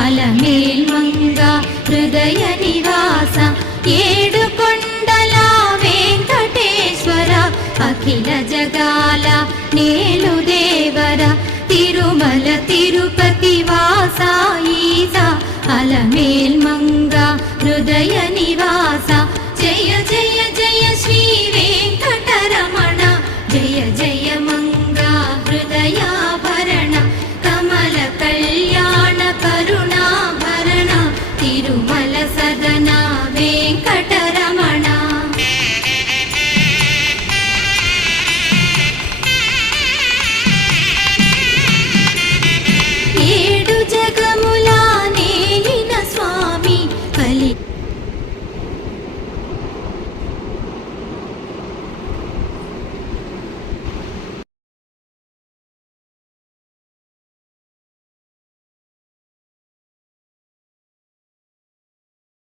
అలమేల్మంగ హృదయ నివాస ఏడుకొండల వెంకటేశ్వర అఖిల జగాల నేలు దేవర తిరుమల తిరుపతి వాస ఈసా అలమేల్మంగ హృదయ నివాస జయ జయ